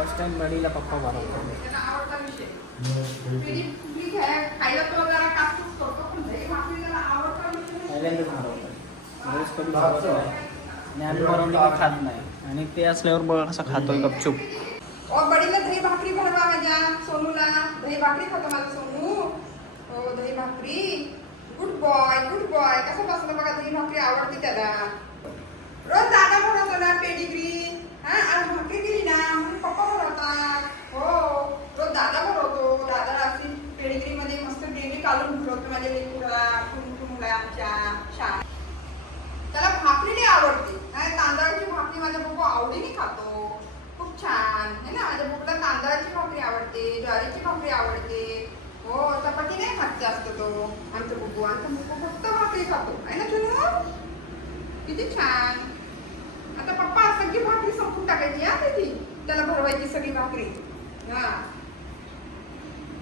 First time बडीला पप्पा बनवतो पहिल्यांदाच रोज कधी आणि आम्ही की खात नाही. आणि ते असल्यावर बघा कसं खातोय गपचूप. बडीला दही भाकरी बनवा माझ्या सोनूला दही भाकरी खातो माझा सोनू. हो दही भाकरी. गुड बॉय गुड बॉय कसं बसलं बघा दही भाकरी आवडते त्याला. घालून ठेवतो म्हणजे माझ्या लेकूला कुंकुमला आमच्या शाळेत त्याला भाकरी नाही आवडते. नाही तांदळाची भाकरी माझ्या बघू आवडीने खातो. खूप छान. है ना? माझ्या बुकला तांदळाची भाकरी आवडते ज्वारीची भाकरी आवडते. हो चपाती नाही खात जास्त तो. आमचा बुबू आमचा बुबू फक्त भाकरी खातो. आहे ना चुनू? किती छान. आता पप्पा सगळी भाकरी संपून टाकायची हा त्याची? त्याला भरवायची सगळी भाकरी. हा.